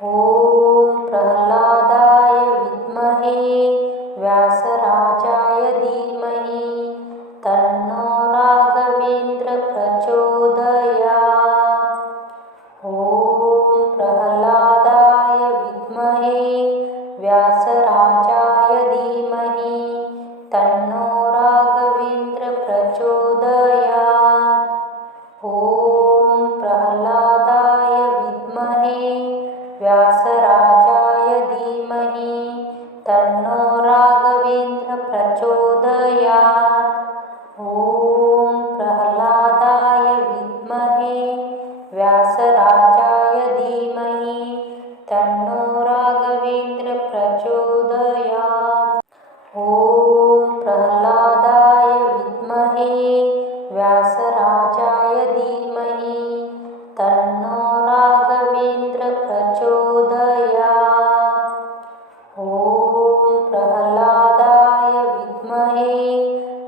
ॐ प्रह्लादाय विद्महे व्यासराजाय धीमहि तन्नो राघवेन्द्र प्रचोदयात्। ॐ प्रह्लादाय विद्महे व्यासराजाय धीमहि तन्नो राघवेन्द्र प्रचोदयात्। ॐ प्रह्लादाय विद्महे व्यासराजाय धीमहि तन्नो राघवेन्द्र प्रचोदयात्। ॐ प्रह्लादाय विद्महे व्यासराजाय धीमहि तन्नो राघवेन्द्र प्रचोदयात्। ॐ प्रह्लादाय विद्महे व्यासराजाय धीमहि तन्नो राघवेन्द्र प्रचोदयात्। ॐ प्रह्लादाय विद्महे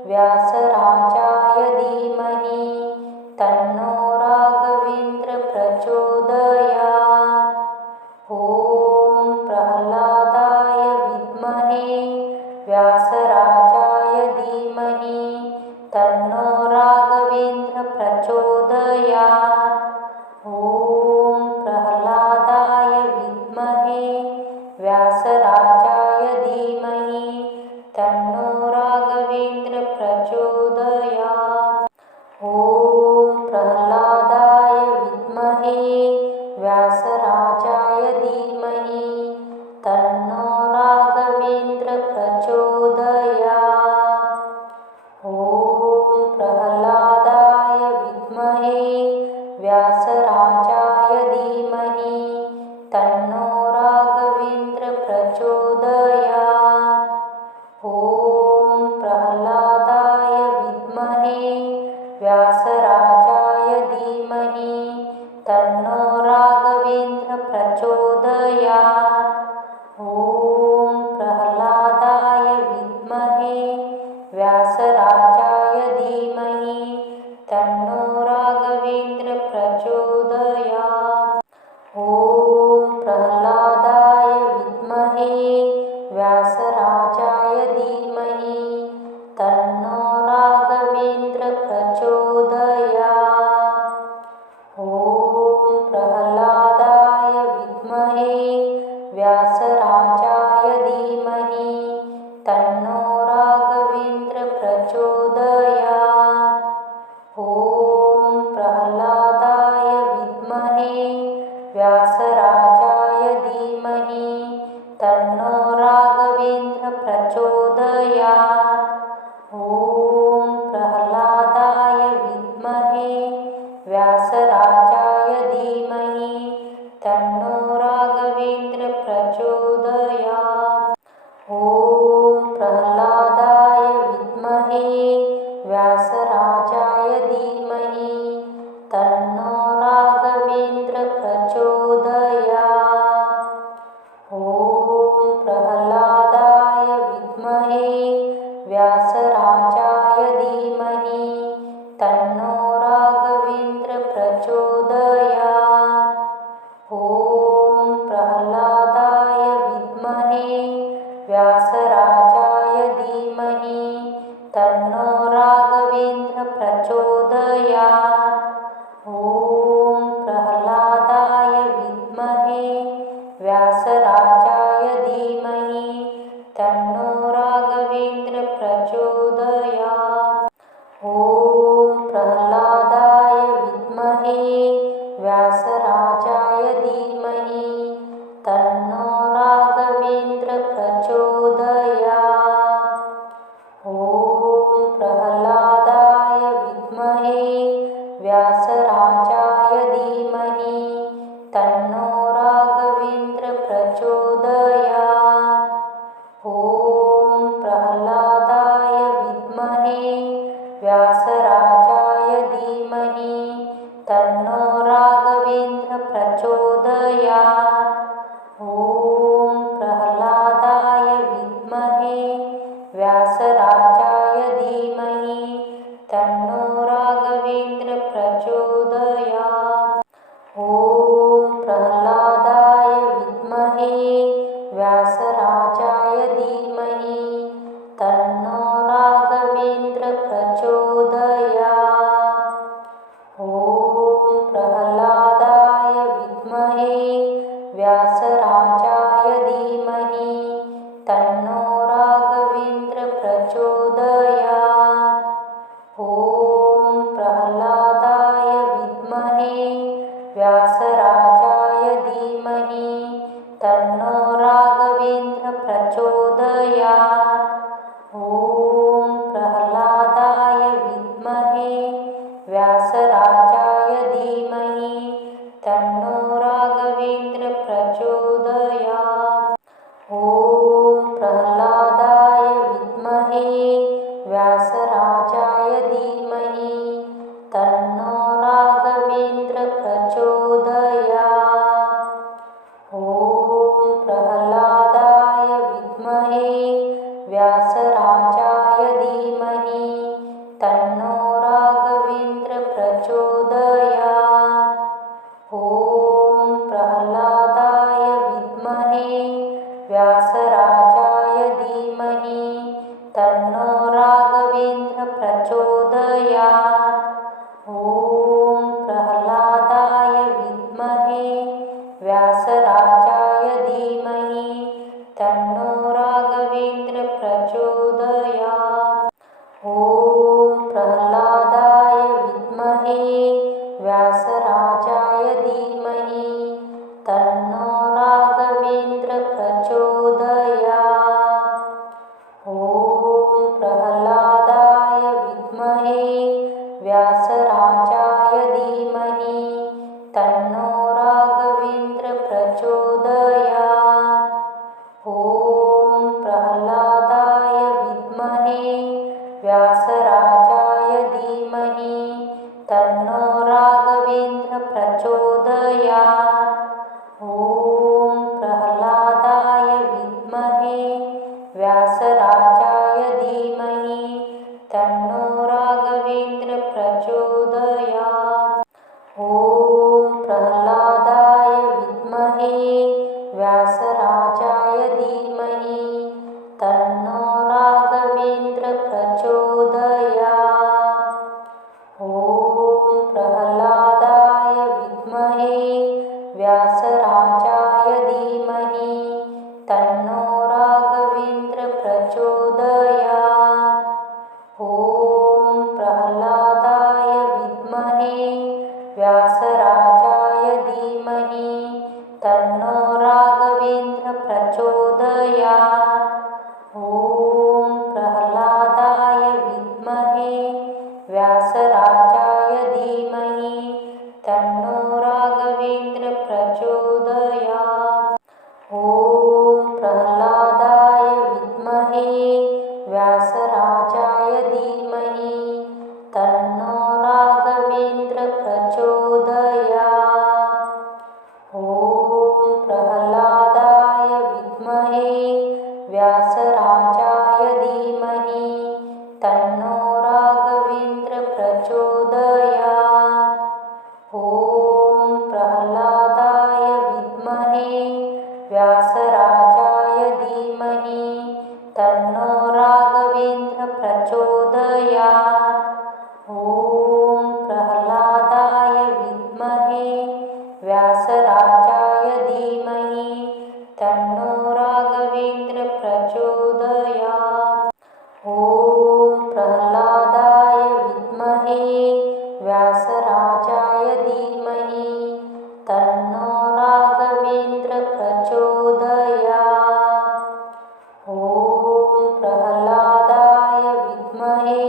व्यासराजाय धीमहि तन्नो राघवेन्द्र प्रचोदयात्। ॐ प्रह्लादाय विद्महे व्यासराजाय धीमहि तन्नो राघवेन्द्र प्रचोदयात्। ॐ प्रह्लादाय विद्महे व्यासराजाय धीमहि तन्नो राघवेन्द्र प्रचोदयात्। ॐ प्रह्लादाय विद्महे व्यासराजाय धीमहि तन्नो राघवेन्द्र प्रचोदयात्। ॐ प्रह्लादाय विद्महे व्यासराजाय धीमहि तन्नो राघवेन्द्र प्रचोदयात्। ॐ प्रह्लादाय विद्महे व्यासराजाय धीमहि तन्नो राघवेन्द्र प्रचोदयात्। ॐ प्रह्लादाय विद्महे व्यासराजाय धीमहि तन्नो राघवेन्द्र प्रचोदयात्। ॐ प्रह्लादाय विद्महे व्यासराजाय धीमहि तन्नो राघवेन्द्र प्रचोदयात्। ॐ प्रह्लादाय विद्महे व्यासराजाय धीमहि तन्नो राघवेन्द्र प्रचोदयात्। ॐ प्रह्लादाय विद्महे व्यासराजाय धीमहि तन्नो राघवेन्द्र प्रचोदयात्। ॐ प्रह्लादाय विद्महे व्यासराजाय धीमहि तन्नो राघवेन्द्र प्रचोदयात्। ॐ प्रह्लादाय विद्महे व्यासराजाय धीमहि तन्नो राघवेन्द्र प्रचोदयात्। ॐ प्रह्लादाय विद्महे व्यासराजाय धीमहि तन्नो राघवेन्द्र प्रचोदयात्। ॐ प्रह्लादाय विद्महे व्यासराजाय धीमहि तन्नो राघवेन्द्र प्रचोदयात्। ॐ प्रह्लादाय विद्महे व्यासराजाय धीमहि तन्नो राघवेन्द्र प्रचोदयात्। ॐ प्रह्लादाय विद्महे व्यासराजाय धीमहि तन्नो राघवेन्द्र प्रचोदयात्। ॐ प्रह्लादाय विद्महे व्यासराजाय धीमहि तन्नो राघवेन्द्र प्रचोदयात्। ॐ प्रह्लादाय विद्महे व्यासराजाय धीमहि तन्नो राघवेन्द्र प्रचोदयात्। ॐ प्रह्लादाय विद्महे व्यासराजाय धीमहि तन्नो राघवेन्द्र प्रचोदयात्। ॐ प्रह्लादाय व्यासराजाय धीमहि तन्नो राघवेन्द्र प्रचोदयात्। ॐ प्रह्लादाय विद्महे व्यासराजाय धीमहि तन्नो राघवेन्द्र प्रचोदयात्। ॐ प्रह्लादाय विद्महे व्यासराजाय धीमहि तन्नो राघवेन्द्र प्रचोदयात्। ॐ प्रह्लादाय विद्महे व्यासराजाय धीमहि तन्नो राघवेन्द्र प्रचोदयात्। ॐ प्रह्लादाय विद्महे व्यासराजाय धीमहि तन्नो राघवेन्द्र प्रचोदयात्। ॐ प्रह्लादाय विद्महे व्यासराजाय धीमहि तन्नो राघवेन्द्र प्रचोदयात्। ॐ प्रह्लादाय विद्महे व्यासराजाय धीमहि तन्नो राघवेन्द्र प्रचोदयात्। ॐ प्रह्लादाय विद्महे व्यासराजाय धीमहि तन्नो राघवेन्द्र प्रचोदयात्। ॐ प्रह्लादाय विद्महे व्यासराजाय धीमहि तन्नो राघवेन्द्र प्रचोदयात्। ॐ प्रह्लादाय विद्महे व्यासराजाय धीमहि तन्नो राघवेन्द्र प्रचोदयात्। ॐ प्रह्लादाय विद्महे व्यासराजाय धीमहि तन्नो राघवेन्द्र प्रचोदयात्। ॐ प्रह्लादाय विद्महे व्यासराजाय धीमहि तन्नो राघवेन्द्र प्रचोदयात्। ॐ प्रह्लादाय विद्महे व्यासराजाय धीमहि तन्नो राघवेन्द्र प्रचोदयात्। ॐ प्रह्लादाय विद्महे व्यासराजाय धीमहि तन्नो राघवेन्द्र प्रचोदयात्। ॐ प्रह्लादाय विद्महे व्यासराजाय धीमहि तन्नो राघवेन्द्र प्रचोदयात्। ॐ प्रह्लादाय विद्महे व्यासराजाय धीमहि तन्नो राघवेन्द्र प्रचोदयात्। ॐ प्रह्लादाय विद्महे व्यासराजाय धीमहि तन्नो राघवेन्द्र प्रचोदयात्। ॐ प्रह्लादाय विद्महे व्यासराजाय धीमहि तन्नो राघवेन्द्र प्रचोदयात्। ॐ प्रह्लादाय विद्महे व्यासराजाय धीमहि तन्नो राघवेन्द्र प्रचोदयात्। ॐ प्रह्लादाय विद्महे व्यासराजाय धीमहि तन्नो राघवेन्द्र प्रचोदयात्। ॐ प्रह्लादाय विद्महे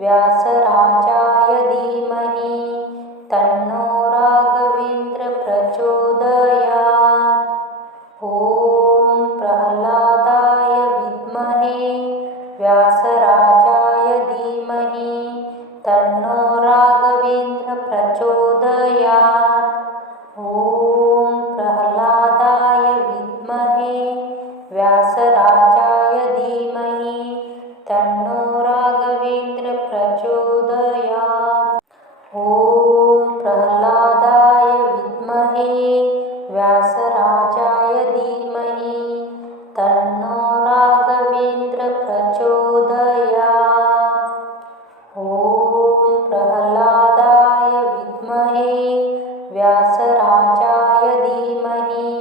व्यासराजाय धीमहि तन्नो राघवेन्द्र प्रचोदयात्। ॐ प्रह्लादाय विद्महे व्यासराजाय धीमहि तन्नो राघवेन्द्र प्रचोदयात्। ॐ प्रह्लादाय विद्महे व्यासराजाय धीमहि तन्नो राघवेन्द्र प्रचोदयात्। ॐ प्रह्लादाय विद्महे व्यासराजाय धीमहि तन्नो राघवेन्द्र प्रचोदयात्। ॐ प्रह्लादाय विद्महे व्यासराजाय धीमहि धीमहि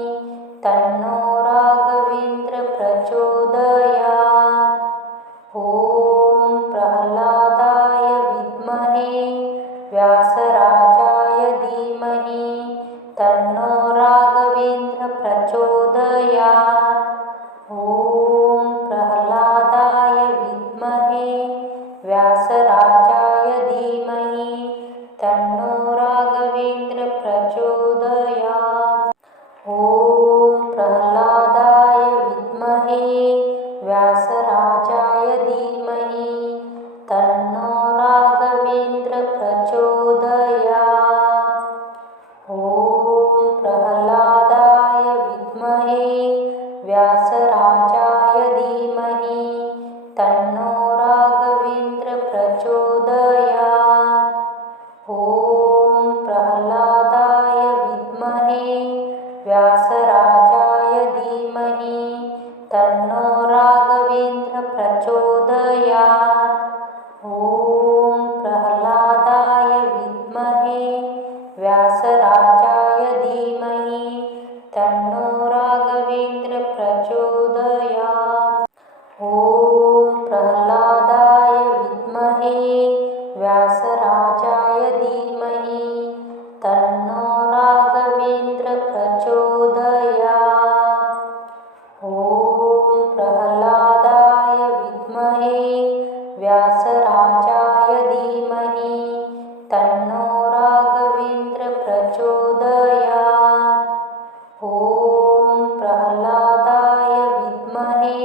तन्नो राघवेन्द्र प्रचोदयात्। ॐ प्रह्लादाय विद्महे व्यासराजाय धीमहि तन्नो राघवेन्द्र प्रचोदयात्। ॐ प्रह्लादाय विद्महे व्यासराजाय धीमहि तन्नो राघवेन्द्र प्रचोदयात्। ॐ प्रह्लादाय विद्महे व्यासराजाय धीमहि तन्नो राघवेन्द्र प्रचोदयात्। ॐ प्रह्लादाय विद्महे व्यासराजाय धीमहि तन्नो राघवेन्द्र प्रचोदयात्। ॐ प्रह्लादाय विद्महे व्यासराजाय धीमहि तन्नो राघवेन्द्र प्रचोदयात्। ॐ प्रह्लादाय विद्महे व्यासराजाय धीमहि तन्नो राघवेन्द्र प्रचोदयात्। ॐ प्रह्लादाय विद्महे व्यासराजाय धीमहि तन्नो राघवेन्द्र प्रचोदयात्। ॐ प्रह्लादाय विद्महे व्यासराजाय धीमहि तन्नो राघवेन्द्र प्रचोदयात्। ॐ प्रह्लादाय विद्महे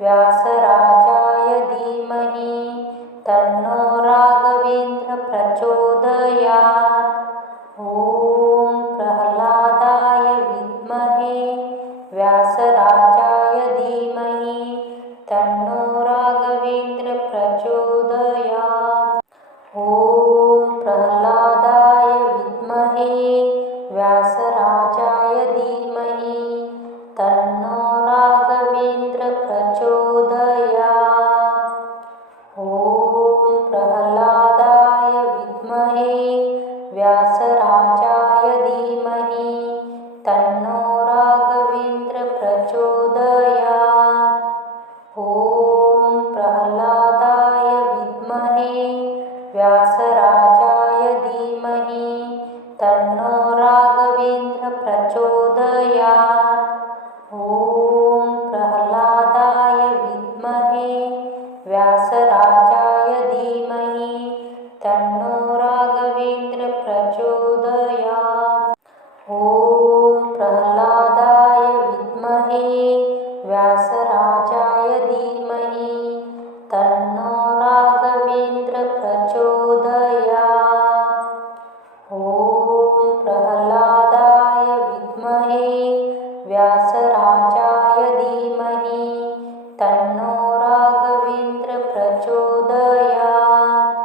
व्यासराजाय धीमहि तन्नो राघवेन्द्र प्रचोदयात्। ॐ प्रह्लादाय विद्महे व्यासराजाय धीमहि तन्नो राघवेन्द्र प्रचोदयात्। ॐ प्रह्लादाय विद्महे व्यासराजाय धीमहि तन्नो राघवेन्द्र प्रचोदयात्। ॐ प्रह्लादाय विद्महे व्यासराजाय धीमहि तन्नो राघवेन्द्र प्रचोदयात्। ॐ प्रह्लादाय विद्महे व्यासराजाय धीमहि तन्नो राघवेन्द्र प्रचोदयात्। ॐ प्रह्लादाय विद्महे व्यासराजाय धीमहि तन्नो राघवेन्द्र प्रचोदयात्। ॐ प्रह्लादाय विद्महे व्यासराजाय धीमहि तन्नो राघवेन्द्र प्रचोदयात्। ॐ प्रह्लादाय विद्महे व्यासराजाय धीमहि तन्नो राघवेन्द्र प्रचोदयात्।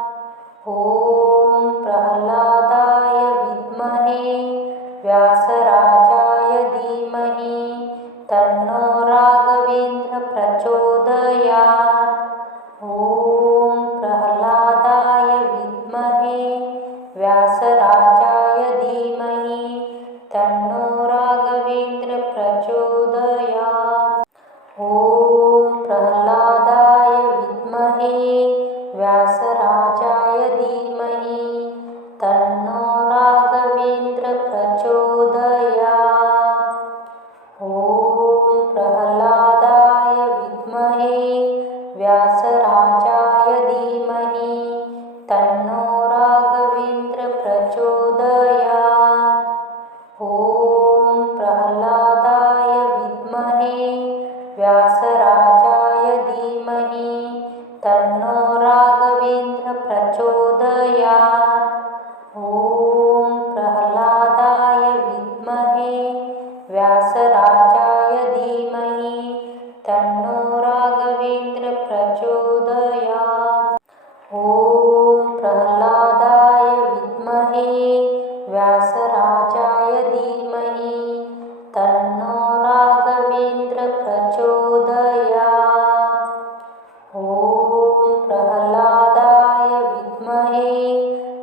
ॐ प्रह्लादाय विद्महे व्यासराजाय धीमहि तन्नो राघवेन्द्र प्रचोदयात्। ॐ प्रह्लादाय विद्महे व्यासराजाय धीमहि तन्नो राघवेन्द्र प्रचोदयात्। ॐ प्रह्लादाय विद्महे व्यासराजाय धीमहि तन्नो राघवेन्द्र प्रचोदयात्। ॐ प्रह्लादाय विद्महे व्यासराजाय धीमहि तन्नो राघवेन्द्र प्रचोदयात्। ॐ प्रह्लादाय विद्महे व्यासराजाय धीमहि तन्नो राघवेन्द्र प्रचोदयात्। ॐ प्रह्लादाय विद्महे व्यासराजाय धीमहि तन्नो राघवेन्द्र प्रचोदयात्। ॐ प्रह्लादाय विद्महे व्यासराजाय धीमहि तन्नो राघवेन्द्र प्रचोदयात्। ॐ प्रह्लादाय विद्महे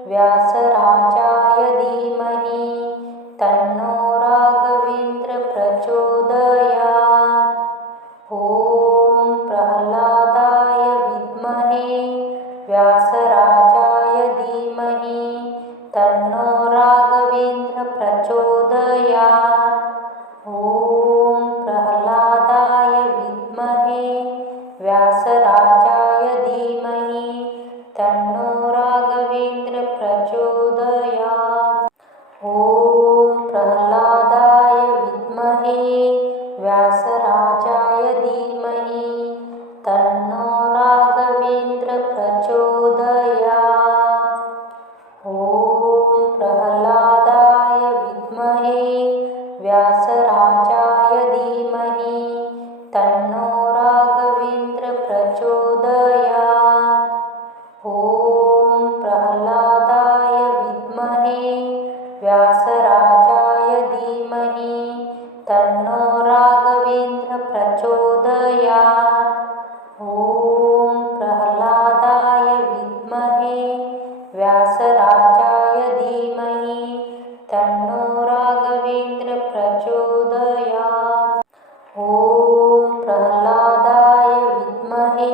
व्यासराजाय धीमहि तन्नो राघवेन्द्र तन्नो राघवेन्द्र प्रचोदयात्। ॐ प्रह्लादाय विद्महे व्यासराजाय धीमहि तन्नो राघवेन्द्र प्रचोदयात्। ॐ प्रह्लादाय विद्महे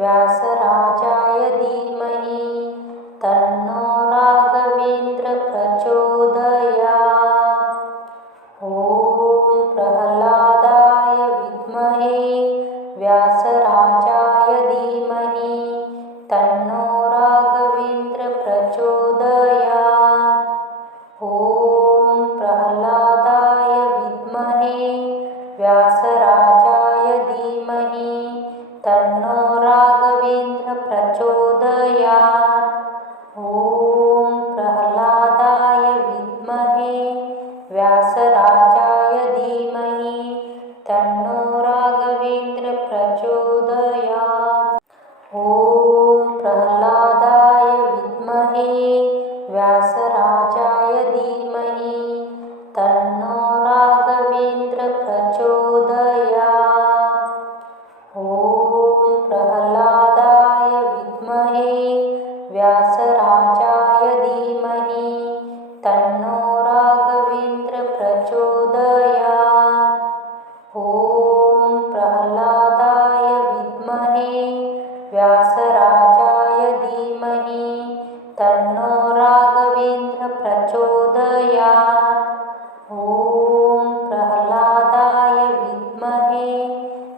व्यासराजाय धीमहि तन्नो राघवेन्द्र प्रचोदयात्। ॐ प्रह्लादाय विद्महे व्यासराजाय धीमहि तन्नो राघवेन्द्र प्रचोदयात्। ॐ प्रह्लादाय विद्महे व्यासराजाय धीमहि तन्नो राघवेन्द्र प्रचोदयात्। ॐ प्रह्लादाय विद्महे व्यासराजाय धीमहि तन्नो राघवेन्द्र प्रचोदयात्। ॐ प्रह्लादाय विद्महे व्यासराजाय धीमहि तन्नो राघवेन्द्र प्रचोदयात्। ॐ प्रह्लादाय विद्महे व्यासराजाय धीमहि तन्नो राघवेन्द्र प्रचोदयात्। ॐ प्रह्लादाय विद्महे व्यासराजाय धीमहि तन्नो राघवेन्द्र प्रचोदयात्। ॐ प्रह्लादाय विद्महे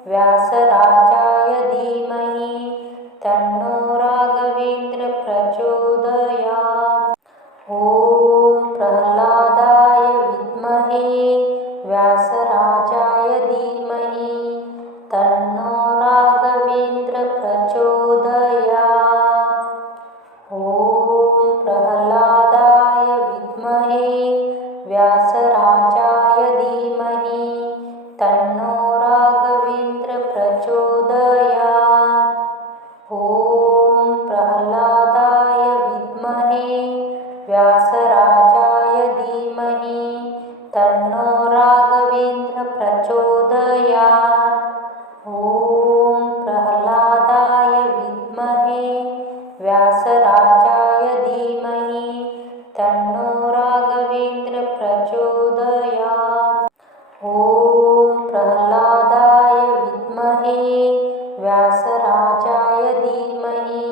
व्यासराजाय धीमहि तन्नो राघवेन्द्र प्रचोदयात्। ॐ प्रह्लादाय विद्महे व्यासराजाय धीमहि तन्नो राघवेन्द्र प्रचोदयात्। ॐ प्रह्लादाय विद्महे व्यासराजाय धीमहि तन्नो राघवेन्द्र प्रचोदयात्। ॐ प्रह्लादाय विद्महे व्यासराजाय धीमहि तन्नो राघवेन्द्र प्रचोदयात्। ॐ प्रह्लादाय विद्महे व्यासराजाय धीमहि तन्नो राघवेन्द्र प्रचोदयात्। ॐ प्रह्लादाय विद्महे व्यासराजाय धीमहि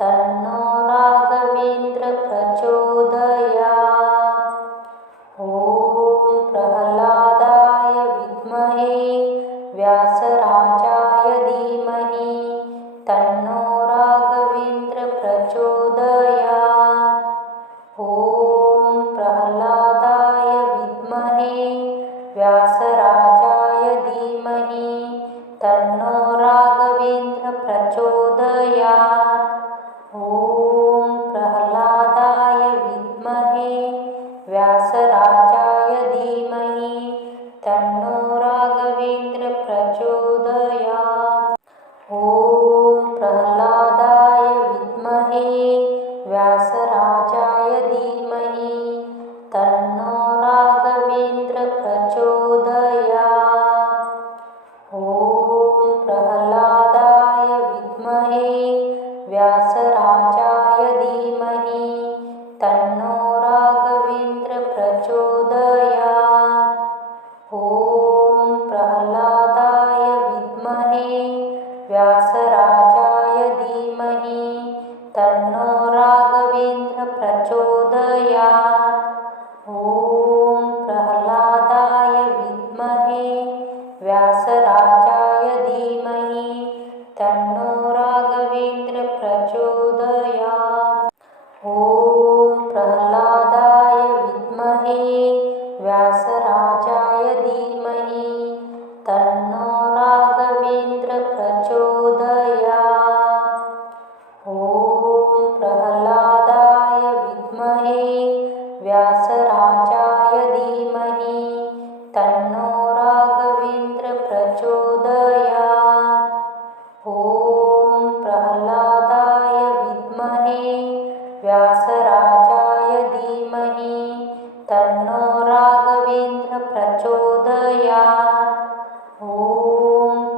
तन्नो राघवेन्द्र प्रचोदयात्। ॐ प्रह्लादाय विद्महे व्यासराजाय धीमहि तन्नो राघवेन्द्र प्रचोदयात्। ॐ प्रह्लादाय विद्महे व्यासराजाय धीमहि तन्नो राघवेन्द्र प्रचोदयात्। ॐ प्रह्लादाय विद्महे व्यासराजाय धीमहि तन्नो राघवेन्द्र प्रचोदयात्। ॐ प्रह्लादाय विद्महे व्यासराजाय धीमहि तन्नो राघवेन्द्र प्रचोदयात्। ॐ प्रह्लादाय विद्महे व्यासराजाय धीमहि तन्नो राघवेन्द्र प्रचोदयात्। ॐ प्रह्लादाय विद्महे व्यासराजाय धीमहि तन्नो राघवेन्द्र प्रचोदयात्। ॐ प्रह्लादाय विद्महे व्यासराजाय धीमहि तन्नो राघवेन्द्र प्रचोदयात्। ॐ प्रह्लादाय विद्महे व्यासराजाय धीमहि तन्नो राघवेन्द्र प्रचोदयात्। ॐ प्रह्लादाय विद्महे व्यासराजाय धीमहि तन्नो राघवेन्द्र प्रचोदयात्। ॐ प्रह्लादाय विद्महे व्यासराजाय धीमहि तन्नो राघवेन्द्र प्रचोदयात्। ॐ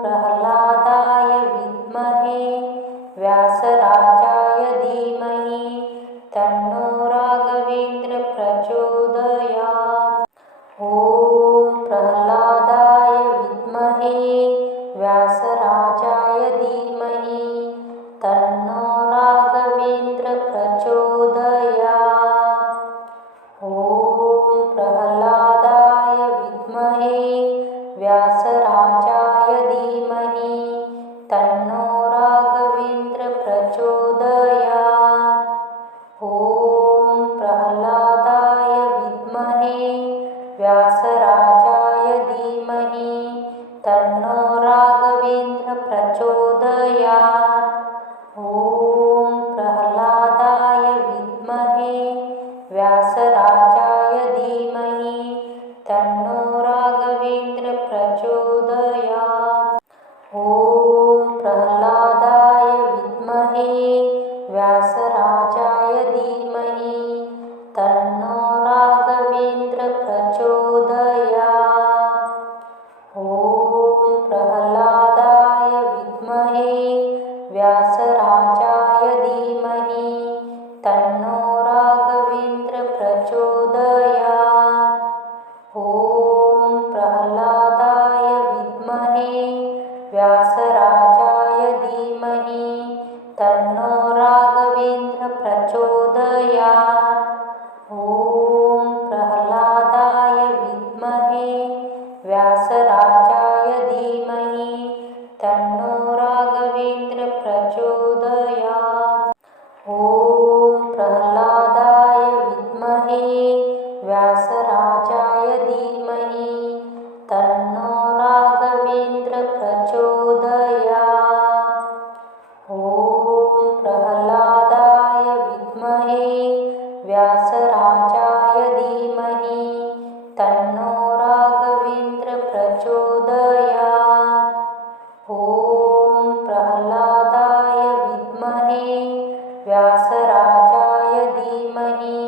प्रह्लादाय विद्महे व्यासराजाय धीमहि तन्नो राघवेन्द्र प्रचोदयात्। ॐ प्रह्लादाय विद्महे व्यासराजाय धीमहि तन्नो राघवेन्द्र प्रचोदयात्। ॐ प्रह्लादाय विद्महे व्यासराजाय धीमहि तन्नो राघवेन्द्र प्रचोदयात्। ॐ प्रह्लादाय विद्महे व्यासराजाय धीमहि तन्नो राघवेन्द्र प्रचोदयात्। ॐ प्रह्लादाय विद्महे व्यासराजाय धीमहि तन्नो राघवेन्द्र प्रचोदयात्। ॐ प्रह्लादाय विद्महे व्यासराजाय धीमहि तन्नो राघवेन्द्र प्रचोदयात्। ॐ प्रह्लादाय विद्महे व्यासराजाय धीमहि तन्नो राघवेन्द्र प्रचोदयात्। ॐ प्रह्लादाय विद्महे व्यासराजाय धीमहि तन्नो राघवेन्द्र प्रचोदयात्। ॐ प्रह्लादाय विद्महे व्यासराजाय धीमहि तन्नो राघवेन्द्र प्रचोदयात्। ॐ प्रह्लादाय विद्महे व्यासराजाय धीमहि तन्नो राघवेन्द्र प्रचोदयात्। ॐ प्रह्लादाय विद्महे व्यासराजाय धीमहि तन्नो राघवेन्द्र प्रचोदयात्। ॐ प्रह्लादाय विद्महे व्यासराजाय धीमहि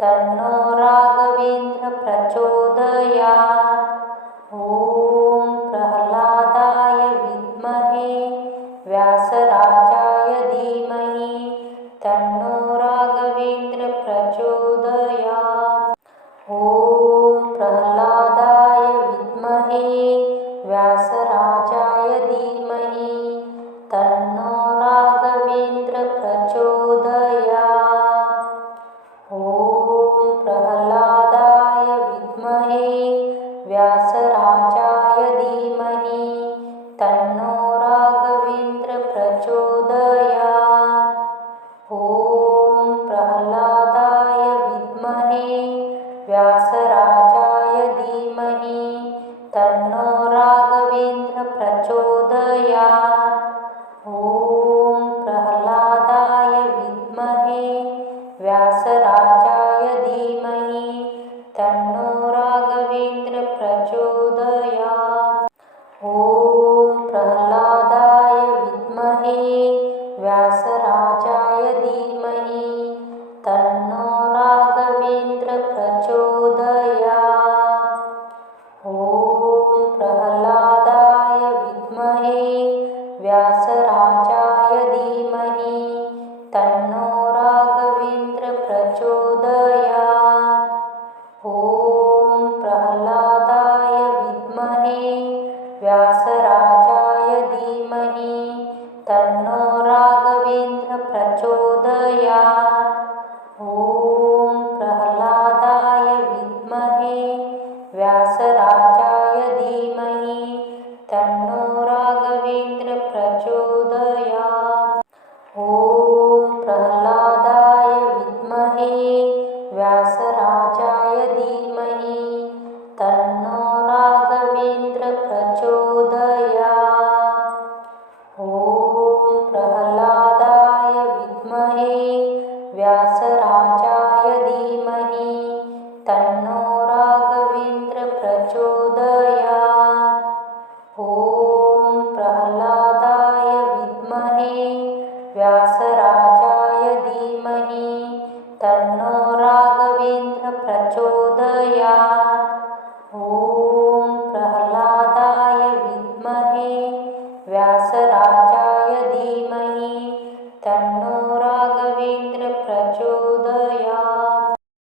तन्नो राघवेन्द्र प्रचोदयात्। ॐ प्रह्लादाय विद्महे व्यासराजाय धीमहि तन्नो राघवेन्द्र प्रचोदयात्। ॐ प्रह्लादाय विद्महे व्यासराजाय धीमहि तन्नो राघवेन्द्र प्रचोदयात्। ॐ प्रह्लादाय विद्महे व्यासराजाय धीमहि तन्नो राघवेन्द्र प्रचोदयात्। ॐ प्रह्लादाय विद्महे व्यासराजाय धीमहि तन्नो राघवेन्द्र प्रचोदयात्। ॐ प्रह्लादाय विद्महे व्यासराजाय धीमहि तन्नो राघवेन्द्र प्रचोदयात्। ॐ प्रह्लादाय विद्महे व्यासराजाय धीमहि तन्नो राघवेन्द्र प्रचोदयात्। ॐ प्रह्लादाय विद्महे व्यासराजाय धीमहि तन्नो राघवेन्द्र प्रचोदयात्। ॐ प्रह्लादाय विद्महे व्यासराजाय धीमहि तन्नो राघवेन्द्र प्रचोदयात्। ॐ प्रह्लादाय विद्महे व्यासराजाय धीमहि तन्नो राघवेन्द्र प्रचोदयात्। ॐ प्रह्लादाय विद्महे व्यासराजाय धीमहि तन्नो राघवेन्द्र प्रचोदयात्। ॐ प्रह्लादाय विद्महे व्यासराजाय धीमहि तन्नो राघवेन्द्र प्रचोदयात्। ॐ प्रह्लादाय विद्महे व्यासराजाय धीमहि तन्नो राघवेन्द्र प्रचोदयात्। ॐ राजाय धीमहि तन्नो